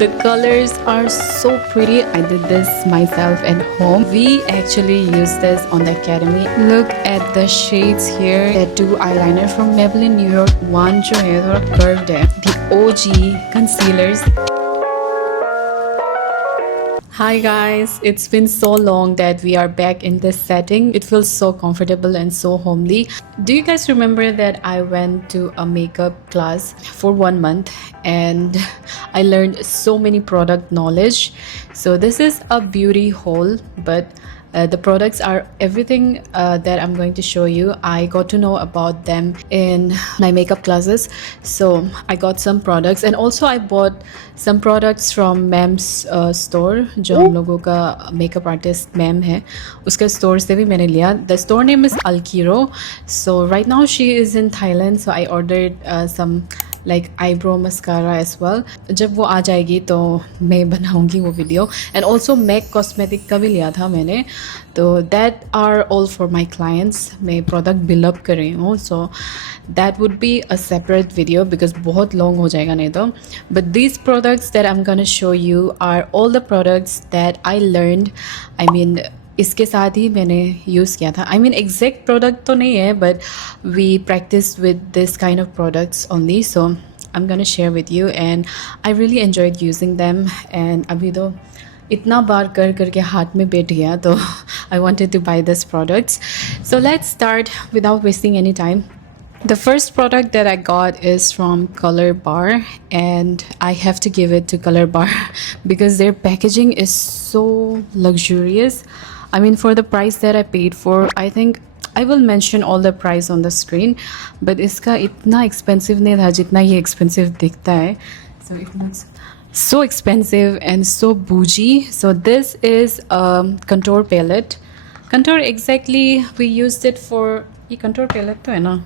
The colors are so pretty. I did this myself at home. We actually use this on the academy. Look at the shades here. The two eyeliner from Maybelline New York. One जो है थोड़ा curved है. The OG concealers. Hi guys, it's been so long that we are back in this setting. It feels so comfortable and so homely. Do you guys remember that I went to a makeup class for 1 month and I learned so many product knowledge. So this is a beauty haul, but the products are everything that I'm going to show you. I got to know about them in my makeup classes. So I got some products and also I bought some products from ma'am's store जो हम लोगों का makeup artist ma'am है उसके store से भी मैंने लिया. The store name is Alkiro. So right now she is in Thailand. So I ordered some like eyebrow mascara as well. जब वो आ जाएगी तो मैं बनाऊंगी वो video. And also MAC Cosmetic का भी लिया था मैंने. तो that are all for my clients. मैं product bill up कर रही हूँ. So that would be a separate video because बहुत long हो जाएगा नहीं तो. But these products that I'm gonna show you are all the products that I learned. I mean इसके साथ ही मैंने यूज़ किया था. आई मीन एग्जैक्ट प्रोडक्ट तो नहीं है but we practice with this kind of products only. So I am gonna share with you and I really enjoyed using them. And अभी तो इतना बार कर करके हाथ में बैठ गया तो I wanted to buy this products. So let's start without wasting any time. The first product that I got is from Color Bar and I have to give it to Color Bar because their packaging is so luxurious. I mean for the price that I paid for, I think I will mention all the price on the screen, but इसका इतना expensive नहीं था जितना ये expensive दिखता है. So it looks so expensive and so bougie. So this is a contour palette. Contour exactly we used it for ये contour palette तो है ना.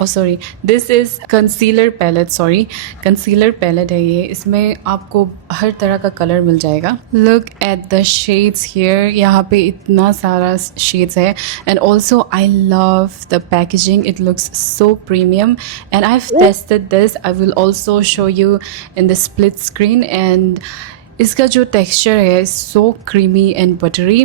Oh sorry, this is concealer palette. Sorry, concealer palette है ये. इसमें आपको हर तरह का कलर मिल जाएगा. Look at the shades here. यहाँ पे इतना सारा shades है. And also I love the packaging. It looks so premium. And I've tested this. I will also show you in the split screen. And इसका जो texture है so creamy and buttery.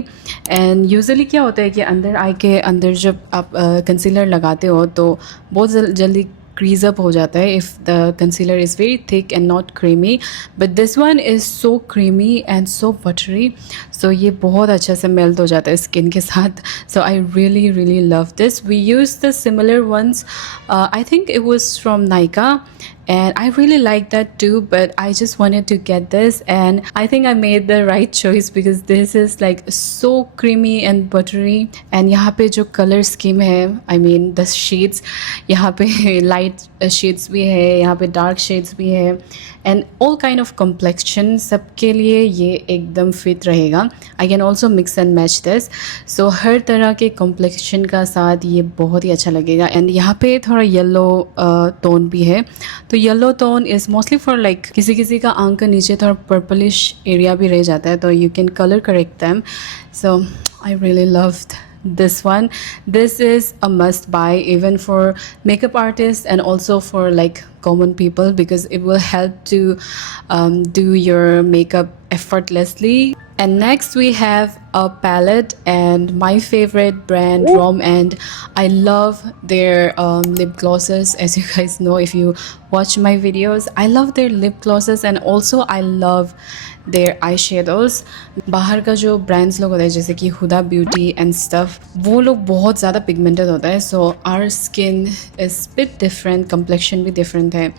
And usually क्या होता है कि अंदर आई के अंदर जब आप कंसीलर लगाते हो तो बहुत जल्दी crease up हो जाता है if the concealer is very thick and not creamy. But this one is so creamy and so buttery. So ये बहुत अच्छे से melt हो जाता है skin के साथ. So I really love this. We used the similar ones. I think it was from Nykaa. And I really like that too, but I just wanted to get this and I think I made the right choice because this is like so creamy and buttery. And यहाँ पे जो color scheme है, I mean the shades, यहाँ पे light shades भी है, यहाँ पे dark shades भी है and all kind of complexion सबके लिए ये एकदम fit रहेगा. I can also mix and match this. So हर तरह के complexion का साथ ये बहुत ही अच्छा लगेगा. And यहाँ पे थोड़ा yellow tone भी है. तो yellow tone is mostly for like किसी किसी का आंख का नीचे थोड़ा पर्पलिश एरिया भी रह जाता है तो you can colour correct them. So I really loved this one. This is a must buy even for makeup artists and also for like common people because it will help to do your makeup effortlessly. And next we have a palette and my favorite brand Rom, and I love their lip glosses. As you guys know if you watch my videos, I love their lip glosses and also I love their eyeshadows. बाहर का जो brands लोग होते हैं जैसे कि Huda Beauty and stuff वो लोग बहुत ज़्यादा पिगमेंटेड होता है. So our skin is bit different, complexion भी डिफरेंट है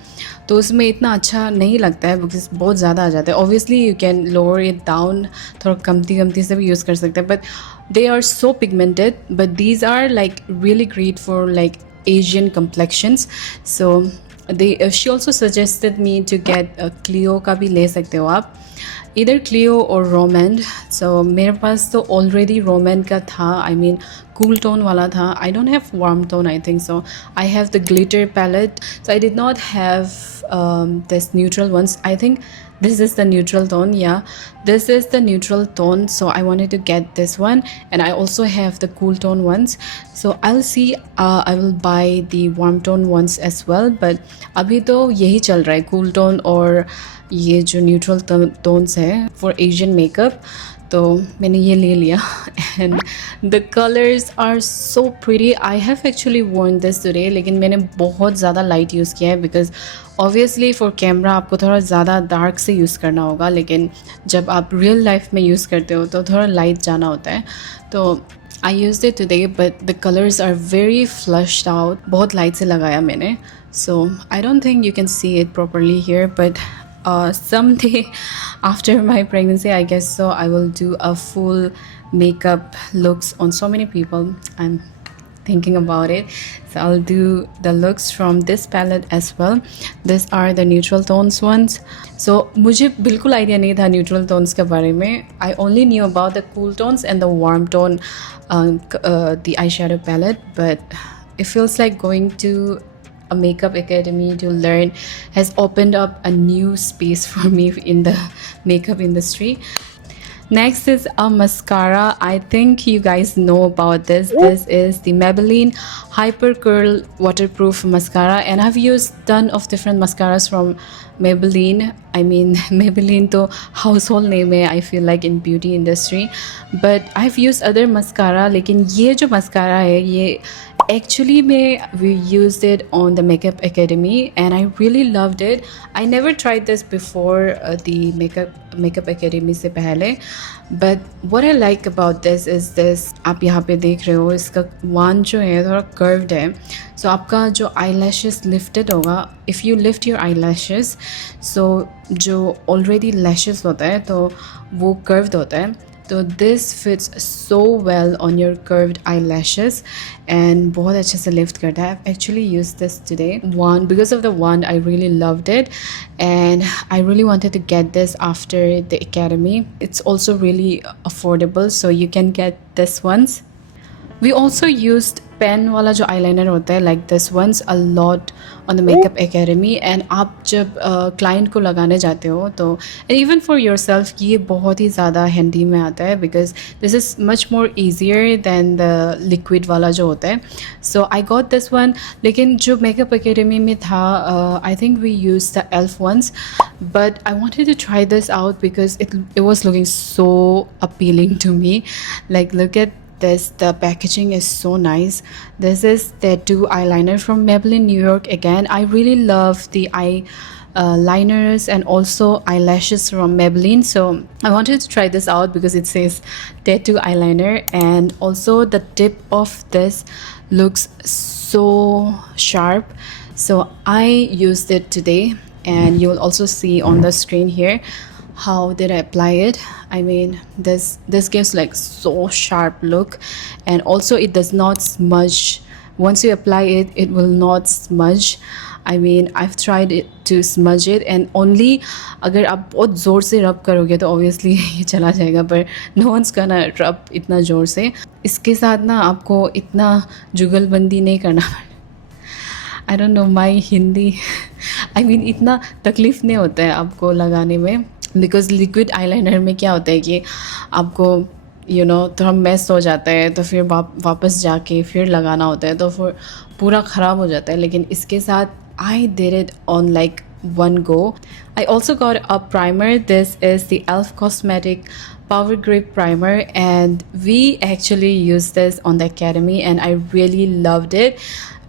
तो उसमें इतना अच्छा नहीं लगता है बिकॉज बहुत ज़्यादा आ जाता है. Obviously you can lower it down, थोड़ा कमती से भी यूज़ कर सकते हैं but they are so pigmented. But these are like really great for like Asian complexions. So she also suggested me to get a Clio का भी ले सकते हो आप, either Clio or Roman. So मेरे पास तो already Roman का था, I mean cool tone वाला था. I don't have warm tone I think so. I have the glitter palette. So I did not have this neutral ones. I think this is the neutral tone. Yeah, this is the neutral tone. So I wanted to get this one and I also have the cool tone ones. So I'll see, I will buy the warm tone ones as well. But अभी तो यही चल रहा है cool tone और ये जो neutral tones है फॉर एशियन मेकअप, तो मैंने ये ले लिया and the colours are so pretty. I have actually worn this today, लेकिन मैंने बहुत ज़्यादा लाइट यूज़ किया है बिकॉज ऑब्वियसली फॉर कैमरा आपको थोड़ा ज़्यादा डार्क से यूज़ करना होगा, लेकिन जब आप रियल लाइफ में यूज़ करते हो तो थोड़ा लाइट जाना होता है. तो I use it today but the colours are very flushed out. बहुत लाइट से लगाया मैंने, so I don't think you can see it properly here, but someday after my pregnancy, I guess so, I will do a full makeup looks on so many people. I'm thinking about it, so I'll do the looks from this palette as well. These are the neutral tones ones. So मुझे बिल्कुल idea नहीं था neutral tones के बारे में. I only knew about the cool tones and the warm tone, the eyeshadow palette, but it feels like going to a makeup academy to learn has opened up a new space for me in the makeup industry. Next is a mascara. I think you guys know about this. This is the Maybelline Hyper Curl Waterproof Mascara, and I've used ton of different mascaras from Maybelline. I mean, Maybelline to household name hai, I feel like, in beauty industry. But I've used other mascara, लेकिन ये जो mascara है ये actually we used it on the Makeup Academy and I really loved it. I never tried this before the Makeup Academy से पहले, but what I like about this is this. आप यहाँ पे देख रहे हो इसका wand जो है थोड़ा curved है, so आपका जो eyelashes lifted होगा. If you lift your eyelashes, so जो already lashes होता है तो वो curved होता है. तो this fits so well on your curved eyelashes and बहुत अच्छे से lift करता है. I've actually used this today. Because of the wand, I really loved it and I really wanted to get this after the academy. It's also really affordable, so you can get this ones. We also used pen वाला जो eyeliner होता है like this ones a lot on the Makeup Academy. and आप जब client को लगाने जाते हो तो and even for yourself ये बहुत ही ज़्यादा handy में आता है because this is much more easier than the liquid वाला जो होता है. So I got this one. लेकिन जो Makeup Academy में था I think we used the ELF ones, but I wanted to try this out because it was looking so appealing to me. Like, look at this, the packaging is so nice. This is Tattoo eyeliner from Maybelline New York. Again, I really love the liners and also eyelashes from Maybelline, so I wanted to try this out because it says Tattoo eyeliner, and also the tip of this looks so sharp. So I used it today and you will also see on the screen here how did I apply it. I mean, this gives like so sharp look, and also it does not smudge. Once you apply it, it will not smudge. I mean, I've tried it to smudge it, and only अगर आप बहुत ज़ोर से रब करोगे तो obviously ये चला जाएगा, पर no one's gonna rub इतना ज़ोर से. इसके साथ ना आपको इतना जुगलबंदी नहीं करना. I don't know my Hindi. I mean, इतना तकलीफ़ नहीं होता है आपको लगाने में. बिकॉज लिक्विड आईलाइनर में क्या होता है कि आपको थोड़ा मेस हो जाता है तो फिर वापस जाके फिर लगाना होता है तो फिर पूरा ख़राब हो जाता है. लेकिन इसके साथ I did it on like one go. I also got a primer. This is the ELF Cosmetic Power Grip Primer, and we actually used this on the academy and I really loved it.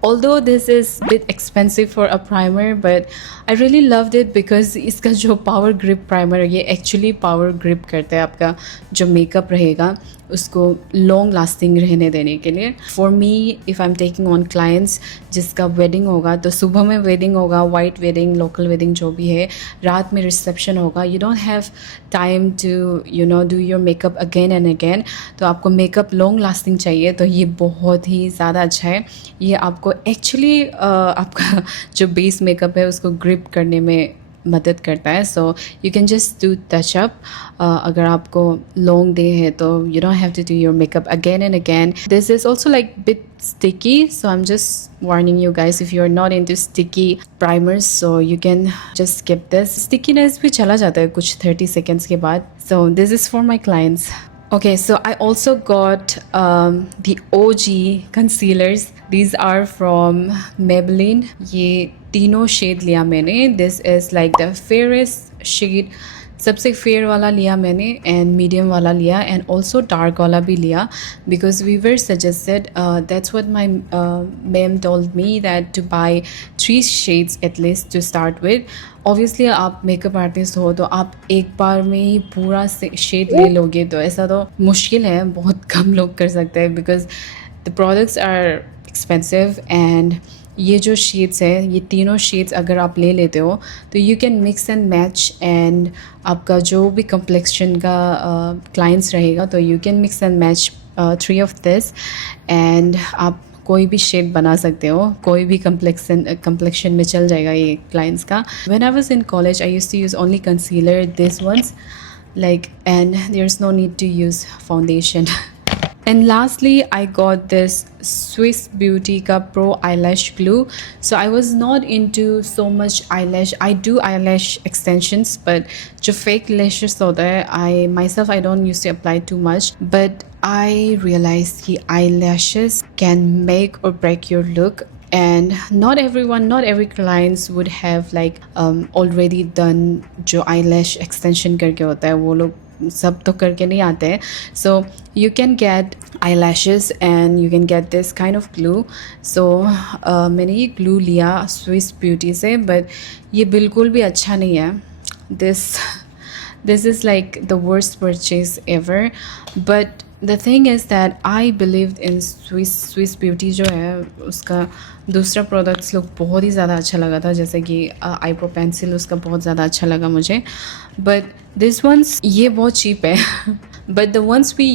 Although this is a bit expensive for a primer, but I really loved it because इसका जो power grip primer ये actually power grip करता है आपका जो makeup रहेगा उसको long lasting रहने देने के लिए. For me, if I'm taking on clients जिसका wedding होगा तो सुबह में wedding होगा, white wedding, local wedding जो भी है, रात में reception होगा, you don't have time to do your makeup again and again. तो आपको makeup long lasting चाहिए तो ये बहुत ही ज़्यादा अच्छा है. ये आपको actually आपका जो base makeup है उसको grip करने में मदद करता है. So you can just do touch up. अगर आपको लॉन्ग डे है तो you don't have to do your makeup again and again. This is also like bit sticky, so I'm just warning you guys if you're not into sticky primers, so you can just skip this. Stickiness भी चला जाता है कुछ 30 seconds के बाद. So this is for my clients. Okay, so I also got the OG concealers. These are from Maybelline. ये तीनों shade लिया मैंने. This is like the fairest shade सबसे फेयर वाला लिया मैंने एंड मीडियम वाला लिया एंड ऑल्सो डार्क वाला भी लिया because we were suggested that's what my ma'am told me that to buy 3 shades at least to start with. Obviously आप मेकअप आर्टिस्ट हो तो आप एक बार में ही पूरा शेड ले लोगे तो ऐसा तो मुश्किल है, बहुत कम लोग कर सकते हैं because the products are expensive and ये जो शेड्स है ये तीनों शेड्स अगर आप ले लेते हो तो you can mix and match and आपका जो भी कम्प्लेक्शन का क्लाइंट्स रहेगा तो you can mix and match 3 of this and आप कोई भी शेड बना सकते हो, कोई भी कम्प्लेक्शन में चल जाएगा ये क्लाइंट्स का. When I was in college I used to use only concealer this ones like and there's no need to use foundation. And lastly I got this Swiss Beauty ka Pro eyelash glue. So I was not into so much eyelash, I do eyelash extensions but jo fake lashes hota hai I don't used to apply too much, but I realized ki eyelashes can make or break your look. And not every clients would have like already done जो eyelash extension करके होता है वो लोग सब तो करके नहीं आते हैं. So you can get eyelashes and you can get this kind of glue. So मैंने ये glue लिया Swiss Beauty से but ये बिल्कुल भी अच्छा नहीं है. This is like the worst purchase ever. But the thing is that I believed in Swiss Beauty जो है उसका दूसरा प्रोडक्ट्स लोग बहुत ही ज़्यादा अच्छा लगा था, जैसे कि आईब्रो पेंसिल उसका बहुत ज़्यादा अच्छा लगा मुझे. बट दिस वंस ये बहुत चीप है. But the ones we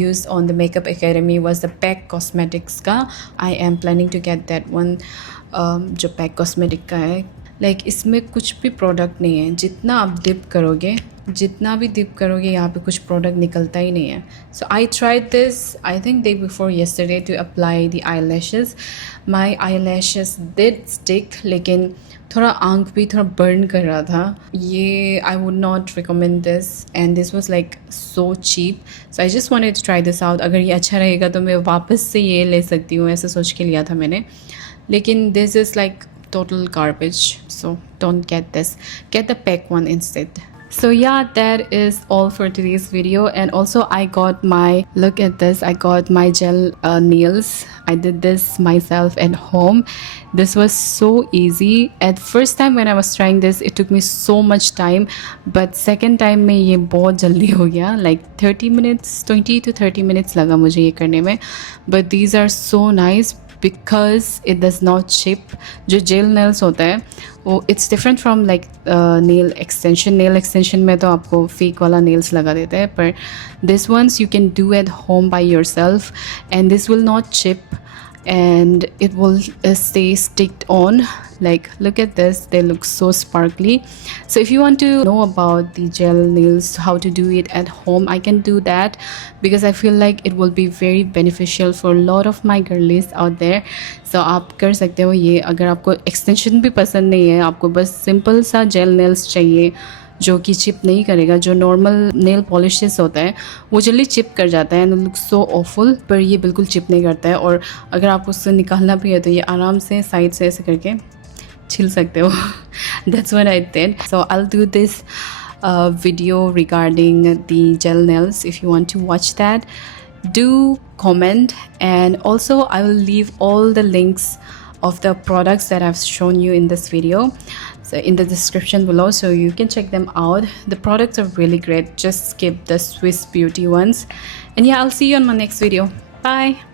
used on the Makeup Academy was the PAC Cosmetics का. I am planning to get that one जो PAC Cosmetic का है. लाइक इसमें कुछ भी प्रोडक्ट नहीं है, जितना आप जितना भी डिप करोगे यहाँ पे कुछ प्रोडक्ट निकलता ही नहीं है. So I tried this I think day before yesterday to apply the eyelashes. My eyelashes did stick लेकिन थोड़ा आंख भी थोड़ा बर्न कर रहा था. ये I would not recommend this and this was like so cheap. So I just wanted to try this out. अगर ये अच्छा रहेगा तो मैं वापस से ये ले सकती हूँ, ऐसा सोच के लिया था मैंने. लेकिन this is like total garbage, so don't get this, get the PAC one instead. So yeah, that is all for today's video. And also I got my, look at this, I got my gel nails. I did this myself at home. This was so easy. At first time when I was trying this it took me so much time, but second time में ये बहुत जल्दी हो गया. Like 20 to 30 minutes लगा मुझे ये करने में. But these are so nice because it does not chip. जो जेल नेल्स होता है वो it's different from like nail extension में तो आपको फेक वाला नेल्स लगा देते हैं, पर this ones you can do at home by yourself and this will not chip and it will stay sticked on. Like look at this, they look so sparkly. So if you want to know about the gel nails, how to do it at home, I can do that because I feel like it will be very beneficial for a lot of my girlies out there. So आप कर सकते हो ये. अगर आपको extension भी पसंद नहीं है, आपको बस सिंपल सा जेल नेल्स चाहिए जो कि चिप नहीं करेगा. जो नॉर्मल नेल पॉलिशेस होता है वो जल्दी चिप कर जाता है एंड लुक सो ऑफुल, पर ये बिल्कुल चिप नहीं करता है. और अगर आपको उससे निकालना भी है तो ये आराम से साइड से ऐसे करके छिल सकते हो. That's what I did. So I will do this video regarding the gel nails. If you want to watch that, do comment, and also I will leave all the links of the products that I've shown you in this video so in the description below, so you can check them out. The products are really great. Just skip the Swiss Beauty ones. And yeah, I'll see you on my next video. Bye.